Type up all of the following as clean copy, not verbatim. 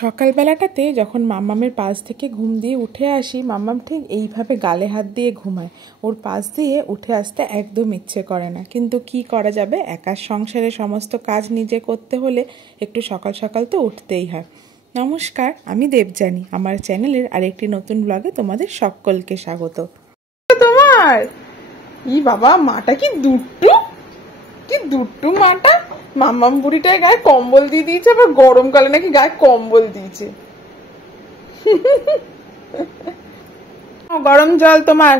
সকালবেলাটাতে যখন মাম্মামের পাশ থেকে ঘুম দিয়ে উঠে আসি, মাম্মাম ঠিক এইভাবে গালে হাত দিয়ে ঘুমায়। ওর পাশ দিয়ে উঠে আসতে একদম ইচ্ছে করে না, কিন্তু কি করা যাবে, একার সংসারে সমস্ত কাজ নিজে করতে হলে একটু সকাল সকাল তো উঠতেই হয়। নমস্কার, আমি দেবযানী। আমার চ্যানেলের আরেকটি নতুন ব্লগে তোমাদের সকলকে স্বাগত। তোমার ই বাবা, মাটা কি দুট্টু মাটা। মাম্মাম বুড়িটায় গায়ে কম্বল দিয়ে দিয়েছে, আবার গরমকালে নাকি গায়ে কম্বল দিয়েছে। গরম জল তোমার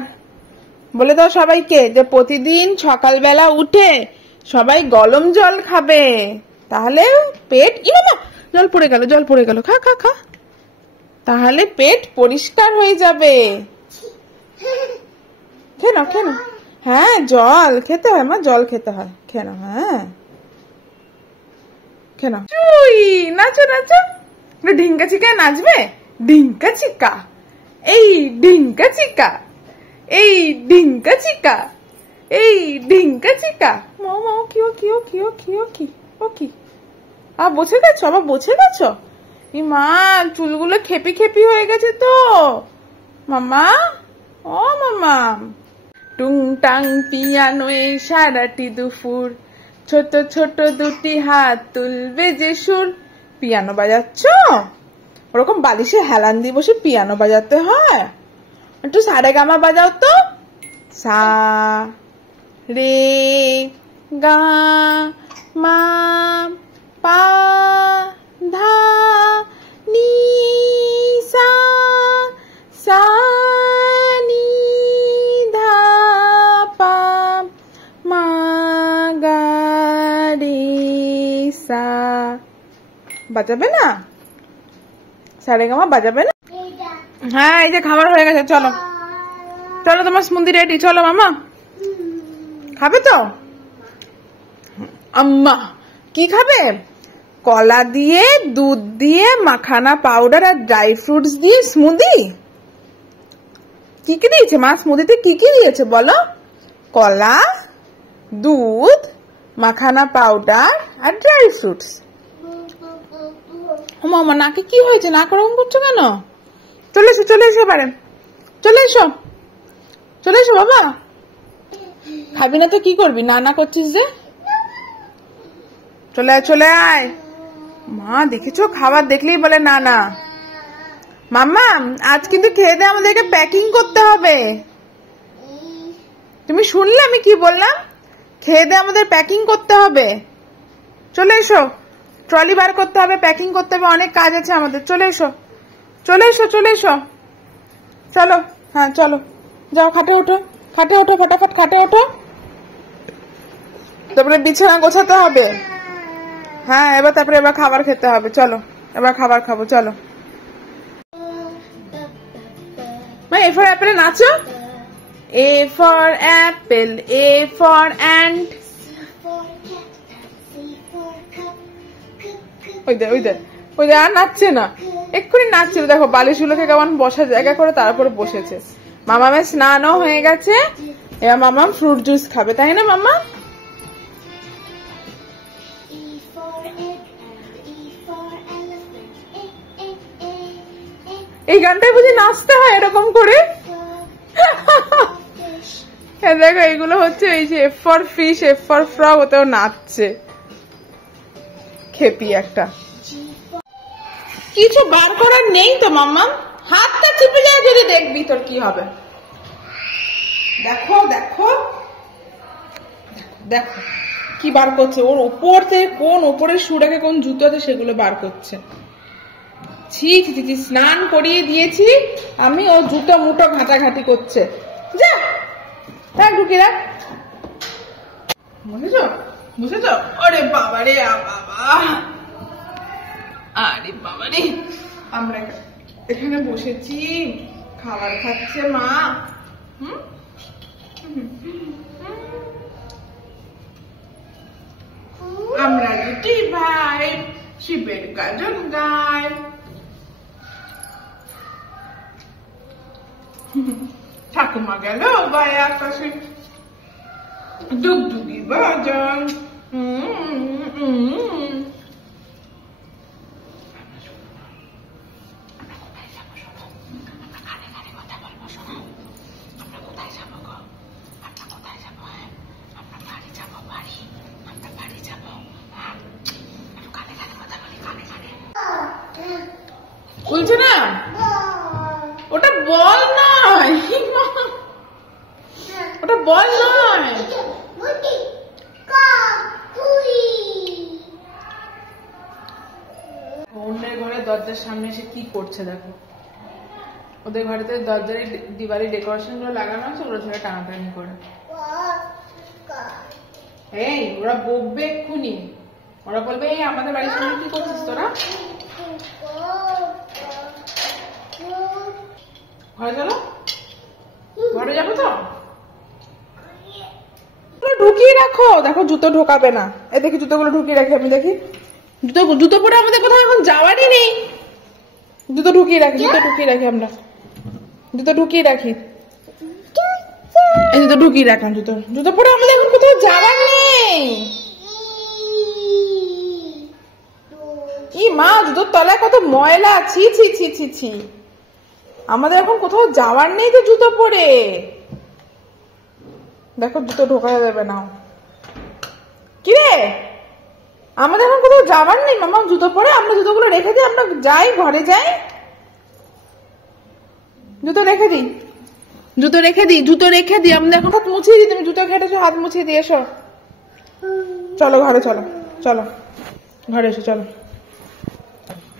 বলে দাও সবাইকে যে প্রতিদিন সকালবেলা উঠে সবাই গরম জল খাবে, তাহলে পেট জল পড়ে গেল খা খা খা, তাহলে পেট পরিষ্কার হয়ে যাবে। খেয়ে নাও। হ্যাঁ, জল খেতে হয় মা, জল খেতে হয়, খেয়ে নাও। হ্যাঁ, নাচো নাচো, ঢিঙ্কা চিকায় নাচবে। ঢিঙ্কা চিকা, এই ঢিঙ্কা চিকা, এই ঢিঙ্কা চিকা, এই ঢিঙ্কা চিকা। মাও মাও, কিও কিও কিও কিও কি ও কি, আবার বসে গেছো। মা, চুলগুলো খেপি খেপি হয়ে গেছে তো মামা। ও মামা, টুংটাং পিয়ানোয় সারাটি দুপুর, ছোট ছোট দুটি হাত তুলবে যে সুর। পিয়ানো বাজাচ্ছ? ওরকম বালিশে হেলান দিয়ে বসে পিয়ানো বাজাতে হয়? একটু সারেগামা বাজাও তো। সা রে গা মা পা ধা নি সা, সা নি ধা পা মা গা রে সা। বাজাবে না? সারেগামা বাজাবে না? হ্যাঁ, এই যে খাবার হয়ে গেছে, চলো চলো, তোমার স্মুদি রেডি, চলো মামা। খাবে তো? আম্মা কি খাবে? কলা দিয়ে, দুধ দিয়ে, মাখানা পাউডার আর ড্রাই ফ্রুটস দিয়ে স্মুদি। কি কি দিয়েছে মা স্মুদিতে? কি কি দিয়েছে বলো? কলা, দুধ, মাখানা পাউডার আর ড্রাই ফ্রুটস। মামা নাকে কি হয়েছে? নাক ওরকম করছো কেন? চলে এসো এবারে, চলে এসো বাবা। খাবি না তো কি করবি? না করছিস যে, চলে আয়। মা দেখেছো, খাবার দেখলেই বলে না। মাম্মা, আজ কিন্তু খেয়ে দিয়ে আমাদেরকে প্যাকিং করতে হবে। তুমি শুনলে আমি কি বললাম? খেয়ে দিয়ে আমাদের প্যাকিং করতে হবে। চলে এসো, ট্রলি বার করতে হবে, প্যাকিং করতে হবে, অনেক কাজ আছে আমাদের। চলে এসো। চলো, হ্যাঁ চলো, যাও খাটে ওঠো, ফটাফট খাটে ওঠো। তারপরে বিছানা গোছাতে হবে। হ্যাঁ, তারপরে খাবার খেতে হবে। চলো, এবার খাবার খাবো, চলো। এ ফর অ্যাপেলে নাচো। A for apple, A for ant. ওই দে আর নাচছে না, এক্ষুনি নাচছিল। দেখো বালিশগুলোকে কেমন বসার জায়গা করে তারপরে বসেছে। মামামের স্নানও হয়ে গেছে, এবার মামাম ফ্রুট জুস খাবে, তাই না মামা? এই গানটাই বুঝি নাচতে হয় এরকম করে? দেখো, এইগুলো হচ্ছে এই যে F for fish, F for frog, ওতেও নাচছে। খেপি একটা। কিছু বার করার নেই তো মাম্মা, হাতটা চিপে যায় যদি, দেখবি তোর কি হবে। দেখো কি বার করছে। ওর উপর থেকে কোন উপরের সুরাকে কোন জুতো আছে সেগুলো বার করছে। ছি, স্নান করিয়ে দিয়েছি আমি, ও জুতো মুটো ঘাটাঘাটি করছে। যা ঢুকি রাখ। বুঝেছ? আরে বাবারে, আমরা এখানে বসেছি, খাবার খাচ্ছে মা। আমরা দুটি ভাই শিবের গাজন গাই। ঠাকুমা গেল গায়ে আকাশে, ডুগডুগি বাজান। খুলছে না, ওটা বল নয়, ওটা বল নয়। অন্যের ঘরে দরজার সামনে এসে কি করছে দেখো। ওদের ঘরেতে দরজার দিওয়ালি ডেকোরেশন গুলো লাগানো আছে, ওরা ধরে টানাটানি করে। এই ওরা বকবে এক্ষুনি, ওরা বলবে এই আমাদের বাড়ির সামনে কি করছিস তোরা। ঘরে চলো, ঘরে যাবো তো। ঢুকিয়ে রাখো, দেখো জুতো ঢোকাবে না। এ দেখি জুতোগুলো ঢুকিয়ে রাখি, আমি দেখি। জুতো পরে আমাদের কোথাও এখন যাওয়ারই নেই। জুতো ঢুকিয়ে রাখি, জুতো ঢুকিয়ে রাখি, আমরা জুতো ঢুকিয়ে রাখি, জুতো ঢুকিয়ে রাখান। জুতো পরে আমাদের এখন কোথাও যাওয়ার নেই। কি মা, জুতোর তলায় কত ময়লা, ছি ছি ছি ছি ছি। আমাদের এখন কোথাও যাওয়ার নেই তো জুতো পরে। দেখো জুতো ঢোকা যাবে না। কিরে, আমাদের এখন কোথাও যাবার নেই মামা, জুতো পরে। আমরা জুতোগুলো রেখে দিই, আমরা যাই, ঘরে যাই। জুতো রেখে দিই, জুতো রেখে দিই, জুতো রেখে দিই। আমরা এখন হাত মুছিয়ে দিই, তুমি জুতো খেটেছো, হাত মুছিয়ে দিয়ে এসো। চলো ঘরে, চলো চলো ঘরে এসো, চলো।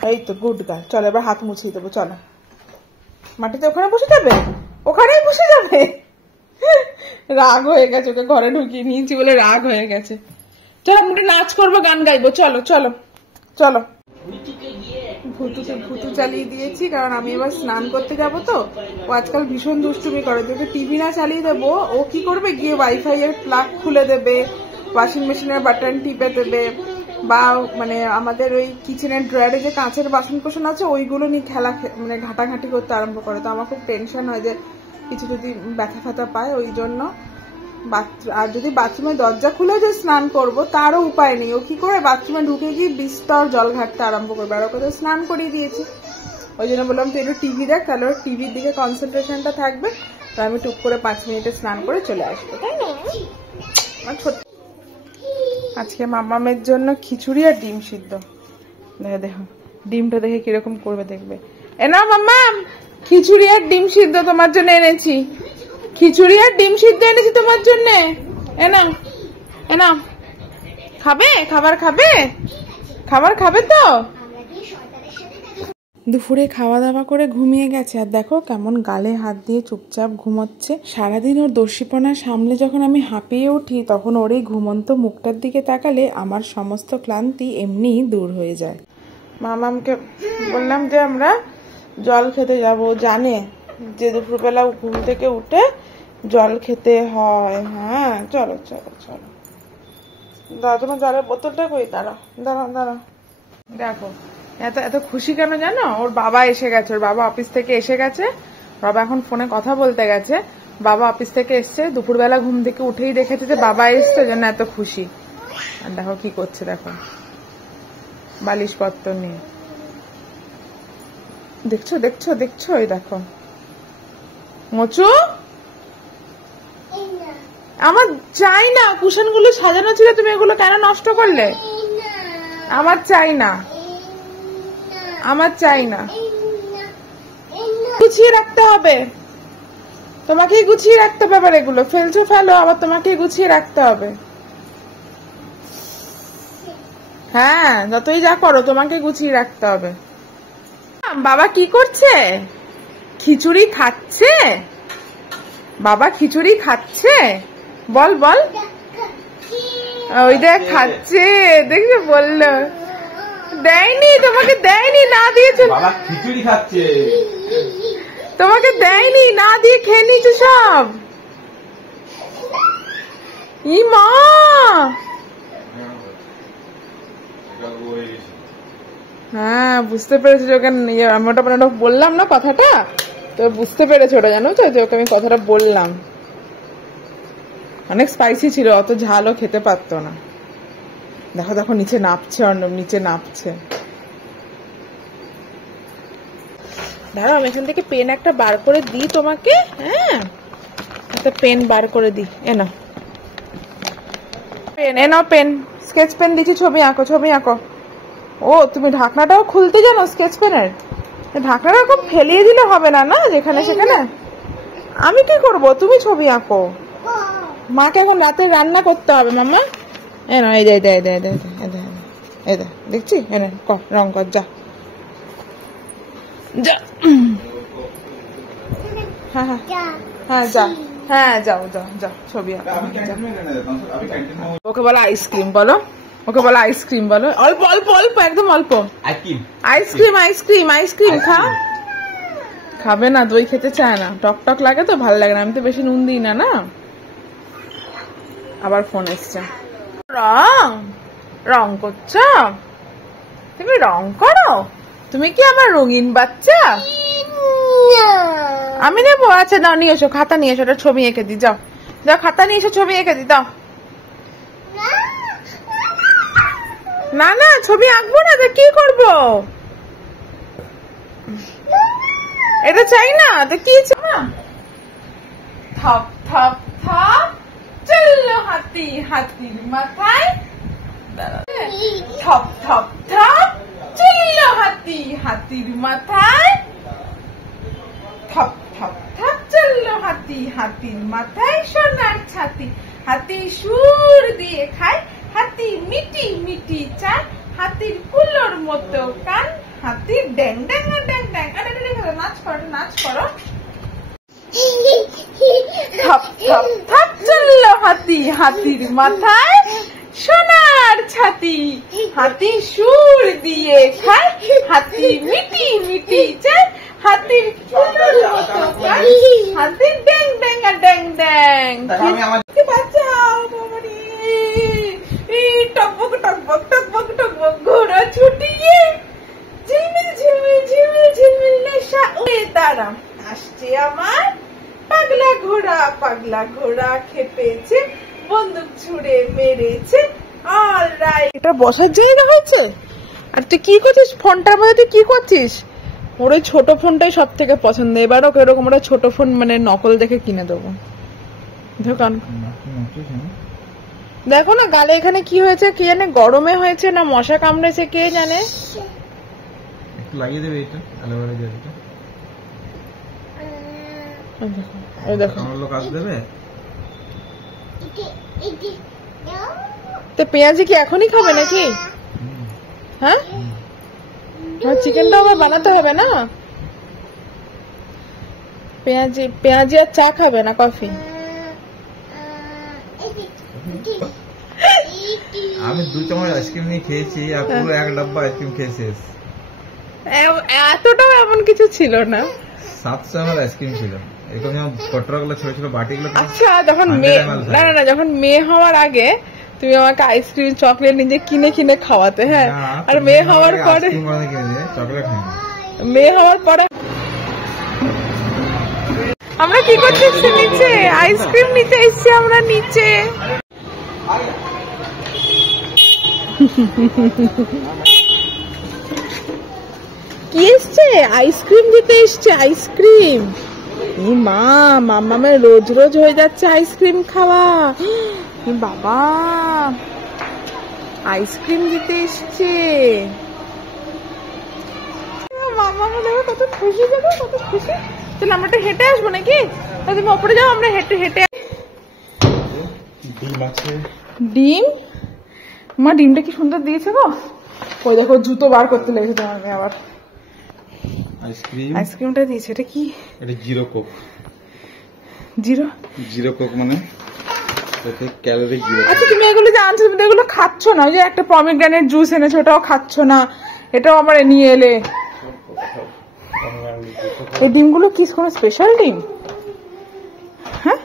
এই তো গুড গার্ল, চলো এবার হাত মুছিয়ে দেবো। চলো, মাটিতে ওখানে বসে যাবে, ওখানেই বসে যাবে। রাগ হয়ে গেছে, ওকে ঘরে ঢুকিয়ে নিয়েছি বলে রাগ হয়ে গেছে। চলো আমরা নাচ করবো, গান গাইবো, চলো চলো চলো। ভুতু চালিয়ে দিয়েছি, কারণ আমি এবার স্নান করতে যাবো তো। ও আজকাল ভীষণ দুষ্টুমি করে। তোকে টিভি না চালিয়ে দেবো, ও কি করবে, গিয়ে ওয়াইফাই এর প্লাগ খুলে দেবে, ওয়াশিং মেশিনের বাটন টিপে দেবে, বা মানে আমাদের ওই কিচেনের ড্রয়ারে যে কাঁচের বাসন কোসন আছে ওইগুলো নিয়ে মানে ঘাটাঘাটি করতে আরম্ভ করে। তো আমার খুব টেনশন হয় যে কিছু যদি ব্যথা ফ্যাথা পায়, ওই জন্য। আর যদি বাথরুমের দরজা খুলে যে স্নান করব, তারও উপায় নেই। ও কি করে, বাথরুমে ঢুকে গিয়ে বিস্তর জল ঘাটতে আরম্ভ করবে। আর ওকে তো স্নান করিয়ে দিয়েছি, ওই জন্য বললাম তুই একটু টিভি দেখ, তাহলে ওর টিভির দিকে কনসেন্ট্রেশনটা থাকবে। তো আমি টুক করে 5 মিনিটে স্নান করে চলে আসবো, তাই না? আজকে মামামের জন্য খিচুড়ি আর ডিম সিদ্ধ। দেখো দেখো ডিমটা দেখে কিরকম করবে, দেখবে। এ না মামাম, খিচুড়ি আর ডিম সিদ্ধ তোমার জন্য এনেছি। খিচুড়ি আর ডিম সিদ্ধ এনেছি তোমার জন্য। এ না, খাবে? খাবার খাবে? খাবার খাবে তো? দুপুরে খাওয়া দাওয়া করে ঘুমিয়ে গেছে, আর দেখো কেমন গালে হাত দিয়ে চুপচাপ ঘুমোচ্ছে। সারাদিন ওর দস্যিপনা সামলে যখন আমি হাঁপিয়ে উঠি, তখন ওর এই ঘুমন্ত মুখটার দিকে তাকালে আমার সমস্ত ক্লান্তি এমনিই দূর হয়ে যায়। মামামকে বললাম যে আমরা জল খেতে যাব, জানে যে দুপুরবেলা ঘুম থেকে উঠে জল খেতে হয়। হ্যাঁ চলো চলো চলো। দাঁড়া, তোমার জলের বোতলটা কই? দাঁড়া দাঁড়া দাঁড়া। দেখো এত এত খুশি কেন জানো? ওর বাবা এসে গেছে, ওর বাবা অফিস থেকে এসে গেছে। বাবা এখন ফোনে কথা বলতে গেছে। বাবা অফিস থেকে এসছে, দুপুরবেলা ঘুম থেকে উঠেই দেখেছে যে বাবা এসছে, জন্য এত খুশি। আর দেখো কি করছে, দেখো বালিশ পত্র নিয়ে। দেখছো দেখছো দেখছো, এই দেখো। মোচু, আমার চাই না, কুশন গুলো সাজানো ছিল, তুমি এগুলো কেন নষ্ট করলে? আমার চাই না, আমার চাই না। গুছিয়ে রাখতে হবে, তোমাকেই গুছিয়ে রাখতে হবে। আবার এগুলো ফেলছো, ফেলো, আবার তোমাকেই গুছিয়ে রাখতে হবে। হ্যাঁ, যতই যা করো তোমাকে গুছিয়ে রাখতে হবে। বাবা কি করছে? খিচুড়ি খাচ্ছে? বাবা খিচুড়ি খাচ্ছে? বল বল। ওই দেখ খাচ্ছে, দেখছো, বললো। দেয়নি তোমাকে, দেয়নি, না দিয়েছে। বাবা খিচুড়ি খাচ্ছে, তোমাকে দেয়নি, না দিয়ে খেয়ে নিয়েছে সব। ই মা, হ্যাঁ বুঝতে পেরেছি। ওকে আমি ওটা বললাম না কথাটা, তো বুঝতে পেরেছে ওটা, জানো তো, যে ওকে আমি কথাটা বললাম। অনেক স্পাইসি ছিল, অত ঝালও খেতে পারতো না। দেখো দেখো নিচে নাপছে, অর্ণব নিচে নাপছে। দাঁড়াও, আমি এখান থেকে পেন একটা বার করে দিই তোমাকে। হ্যাঁ, একটা পেন বার করে দিই। এনো পেন, এনো পেন, স্কেচ পেন দিচ্ছি, ছবি আঁকো, ছবি আঁকো। ও তুমি ঢাকনাটাও খুলতে জানো স্কেচ পেনের? ঢাকনাটা খুব ফেলিয়ে দিলে হবে না, না যেখানে সেখানে। আমি কি করব, তুমি ছবি আঁকো। মাকে এখন রাতে রান্না করতে হবে মাম্মা। এনো এই দে দে দে দে এই দে, দেখছি এনে কর, রং কর, যা যা। হ্যাঁ হ্যাঁ হ্যাঁ যা, হ্যাঁ যাও যাও যাও, ছবি আঁকো। ওকে বলো আইসক্রিম, বলো ওকে বলো আইসক্রিম, বলো অল্প অল্প অল্প, একদম অল্প। আইসক্রিম আইসক্রিম আইসক্রিম খাও। খাবে না, দই খেতে চায় না, টক টক লাগে তো, ভালো লাগে না। আমি তো বেশি নুন দিই না। না আবার ফোন এসছে। রং রং করছো তুমি? রং করো তুমি? কি আমার রঙিন বাচ্চা? আমি নেবো? আচ্ছা দাও, নিয়ে এসো, খাতা নিয়ে এসো, ছবি এঁকে দি। যাও যাও, খাতা নিয়ে এসো, ছবি এঁকে দি, দাও। না না, ছবি আঁকবো না তো কি করবো? এটা চাই না তো কি চাই? থপ থপ থপ চললো হাতি, হাতির মাথায় থপ থপ থপ চললো হাতি, হাতির মাথায় থপ থপ থপ চললো হাতি, হাতির মাথায় সোনার ছাতি। হাতি সুর দিয়ে খায়, হাতি মিটি মিটি চায়, হাতির কুলোর মতো কান, হাতির ড্যাং ড্যাং ড্যাং ড্যাং। নাচ করো, নাচ করো। থপ থপ থপ চললো হাতি, হাতির মাথায় সোনার ছাতি। হাতি সুর দিয়ে খায়, হাতি মিটি মিটি চায়, হাতির কুলোর মতো কান, হাতির ড্যাং ড্যাং ড্যাং ড্যাং। বাঁচাও বাবারে, টকবক টকবক টকবক টকবক ঘোড়া ছুটিয়ে ঝিলমিল ঝিলমিল ঝিলমিল ঝিলমিল নেশা উড়ে তারা। আসছে আমার পাগলা ঘোড়া, পাগলা ঘোড়া খেপেছে, বন্দুক ছুড়ে মেরেছে। অলরাইট, এটা বসার জায়গা হয়েছে। আর তুই কি করছিস ফোনটার মধ্যে? তুই কি করছিস? ওর ওই ছোট ফোনটাই সব থেকে পছন্দ। এবার ওকে এরকম একটা ছোট ফোন মানে নকল দেখে কিনে দেবো। দোকান দেখো না, গালে এখানে কি হয়েছে কি জানে, গরমে হয়েছে না মশা কামড়েছে কে জানে। একটু লাগিয়ে দেবে এটা, অ্যালোভেরা জেলটা। এই দেখো আমার লোক আসবে দেবে। তো পেঁয়াজি কি এখনই খাবে নাকি? হ্যাঁ, চিকেনটা আবার বানাতে হবে না। পেঁয়াজি পেঁয়াজি আর চা খাবে না কফি? আমি 2 চামচ আইসক্রিম নিয়ে খেয়েছি আর পুরো 1 ডাব্বা আইসক্রিম খেয়েছি। এতটাও এমন কিছু ছিল না। 700 ml আইসক্রিম ছিল। এরকম যেমন কটরাগুলো ছোট ছোট বাটিগুলো। আচ্ছা যখন মেয়ে, না না না, যখন মেয়ে হওয়ার আগে তুমি আমাকে আইসক্রিম চকলেট নিজে কিনে কিনে খাওয়াতে। হ্যাঁ, আর মেয়ে হওয়ার পরে চকলেট মেয়ে হওয়ার পরে আমরা কি করছি? নিচে আইসক্রিম নিতে এসছি আমরা নিচে। কি এসছে? আইসক্রিম দিতে এসছে। আইসক্রিম, মা মাম্মামের রোজ রোজ হয়ে যাচ্ছে আইসক্রিম খাওয়া। বাবা আইসক্রিম দিতে এসছে। মাম্মামা দেখো কত খুশি, দেখো কত খুশি। তাহলে আমরা হেঁটে আসবো নাকি? তুমি ওপরে যাও, আমরা হেঁটে হেঁটে। ডিম আছে, ডিম। মা ডিমটা কি সুন্দর দিয়েছে গো। ওই দেখো জুতো বার করতে লেগেছে তোমার মেয়ে আবার। আইসক্রিমটা দিয়েছে। এটা কি? এটা zero Coke. Zero zero Coke মানে এতে ক্যালোরি জিরো। আচ্ছা তুমি এগুলো যে আনছো, তুমি এগুলো খাচ্ছ না? ওই যে একটা পমিগ্রেনেট জুস এনেছো, ওটাও খাচ্ছ না, এটাও আমার নিয়ে এলে। এই ডিমগুলো কি কোনো স্পেশাল ডিম? হ্যাঁ,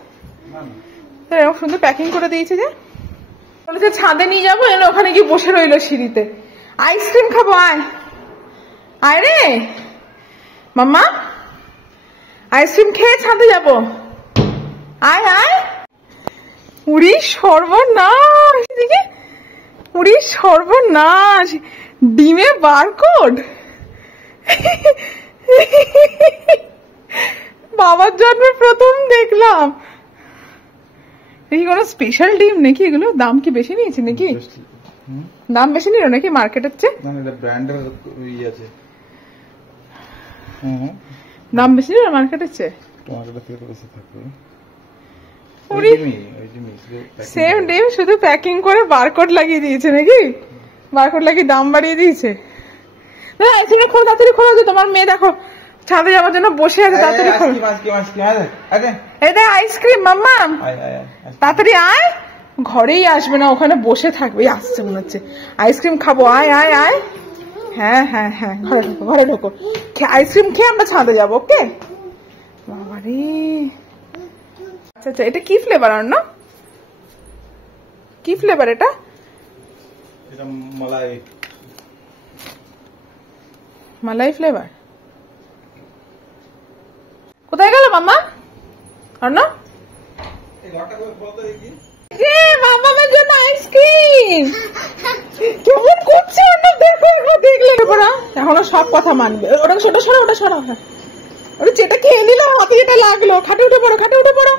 এরকম সুন্দর প্যাকিং করে দিয়েছে যে। বলেছে ছাদে নিয়ে যাবো, এনে ওখানে গিয়ে বসে রইলো সিঁড়িতে। আইসক্রিম খাবো, আয় আয় রে মাম্মা, আইসক্রিম খেয়ে ছাদে যাবো, আয় আয়। উড়ি সর্বনাশ, দিকে উড়ি সর্বনাশ, ডিমে বারকোড। বাবার জন্মে প্রথম দেখলাম। এই কোনো স্পেশাল ডিম নাকি? এগুলো দাম কি বেশি নিয়েছে নাকি? দাম বেশি নিল নাকি মার্কেটের চেয়ে? না এটা ব্র্যান্ডের ই আছে। দাম বেশি নিল মার্কেটের চেয়ে? টমেটোটা থেকে বেশি থাকবে। সেম ডিম, শুধু প্যাকিং করে বারকোড লাগিয়ে দিয়েছে নাকি? বারকোড লাগিয়ে দাম বাড়িয়ে দিয়েছে। দাদা আইসক্রিম খোলো, তাড়াতাড়ি খোলো, যে তোমার মেয়ে দেখো ছাদে যাওয়ার জন্য বসে আছে, তাড়াতাড়ি খোলো। এই দেখ আইসক্রিম মাম্মা, তাড়াতাড়ি আয়। ঘরেই আসবে না, ওখানে বসে থাকবে। আসছে মনে হচ্ছে, আইসক্রিম খাবো, আয় আয় আয়। হ্যাঁ হ্যাঁ হ্যাঁ, ঘরে ঢোকো, ঘরে ঢোকো। আইসক্রিম খেয়ে আমরা ছাদে যাবো, ওকে? বাবারে, আচ্ছা আচ্ছা, এটা কি ফ্লেভার? আর না কি ফ্লেভার এটা? মালাই, মালাই ফ্লেভার। কোথায় গেল মাম্মা? আর না মামার জন্য আইসক্রিম কেমন করছে, দেখলে এখনো সব কথা মানবে। ওটা ছোট সরা, ওটা সরা, ওটা যেটা খেয়ে নিল হাতে যেটা লাগলো। খাটে উঠে পড়ো, খাটে উঠে পড়ো,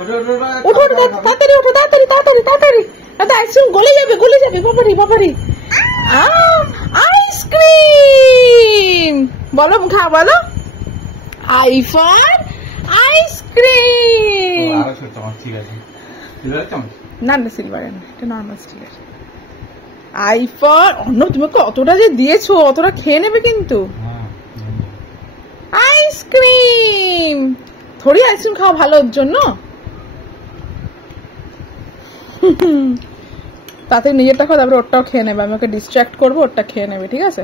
উঠো তাড়াতাড়ি, উঠো তাড়াতাড়ি তাড়াতাড়ি তাড়াতাড়ি। আইসক্রিম গলে যাবে, গলে যাবে। বাবারি বাবারি, আইসক্রিম বলো, খা বলো। আইফার আইসক্রিম। না না, সিলভার না, এটা নর্মাল স্টিলের। আইফার অন্য, তুমি কতটা যে দিয়েছো, অতটা খেয়ে নেবে কিন্তু। আইসক্রিম থোড়ি আইসক্রিম খাওয়া ভালো ওর জন্য। তাতে নিজেরটা খাও, তারপরে ওরটাও খেয়ে নেবে। আমি ওকে ডিস্ট্র্যাক্ট করবো, ওরটা খেয়ে নেবে, ঠিক আছে?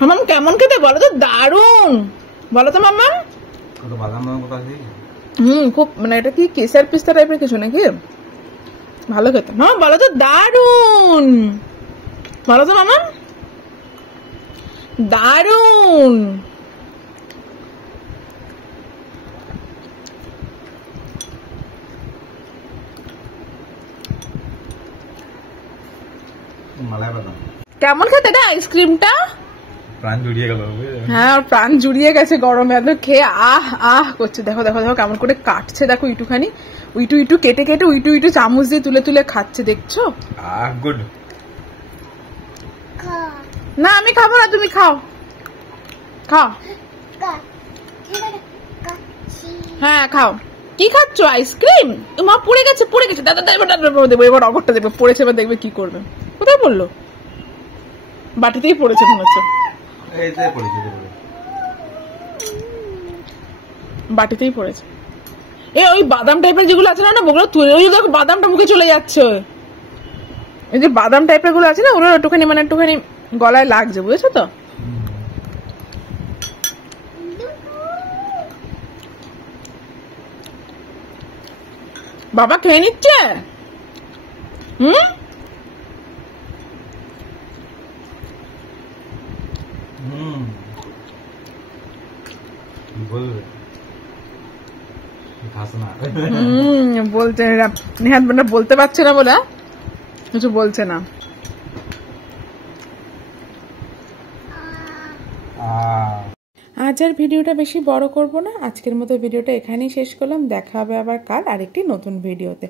মামাম কেমন খেতে বলো তো? দারুন বলো তো মামাম। খুব, মানে এটা কি কেসার পিস্তা টাইপের কিছু নাকি? ভালো খেতে। হ্যাঁ বলো তো, দারুন বলো তো মামাম, দারুন। কেমন খেতে এটা আইসক্রিমটা? প্রাণ জুড়িয়ে গেল। হ্যাঁ, প্রাণ জুড়িয়ে গেছে গরমে। এত খেয়ে আহ আহ করছে। দেখো দেখো দেখো কেমন করে কাটছে, দেখো ইটুখানি উইটু ইটু কেটে কেটে উইটু ইটু চামচ দিয়ে তুলে তুলে খাচ্ছে, দেখছো? গুড। না আমি খাবো না, তুমি খাও, খাও। হ্যাঁ খাও। কি খাচ্ছ? আইসক্রিম? মা পড়ে গেছে, পড়ে গেছে। দাদা দেবো, এবার অগরটা দেবে। পড়েছে, এবার দেখবে কি করবে। কোথায় পড়লো? বাটিতেই পড়েছে মনে হচ্ছে। বাটিতেই পড়েছে। ওই বাদাম টাইপের যেগুলো আছে না, ওগুলো তুলে, ওই দেখো বাদামটা মুখে চলে যাচ্ছে। এই যে বাদাম টাইপের গুলো আছে না, ওগুলো একটুখানি, মানে একটুখানি গলায় লাগছে, বুঝেছো তো? বাবা খেয়ে নিচ্ছে। বলতে নেহাত বলতে পারছে না বলে কিছু বলছে না। আজ আর ভিডিওটা বেশি বড় করব না, আজকের মতো ভিডিওটা এখানেই শেষ করলাম। দেখা হবে আবার কাল আরেকটি নতুন ভিডিওতে।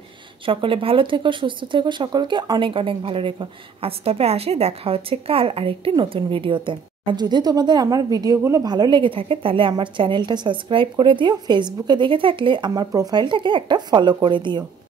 সকলে ভালো থেকো, সুস্থ থেকো, সকলকে অনেক অনেক ভালো রেখো। আজ তবে আসি, দেখা হচ্ছে কাল আরেকটি নতুন ভিডিওতে। আর যদি তোমাদের আমার ভিডিওগুলো ভালো লেগে থাকে তাহলে আমার চ্যানেলটা সাবস্ক্রাইব করে দিও। ফেসবুকে দেখে থাকলে আমার প্রোফাইলটাকে একটা ফলো করে দিও।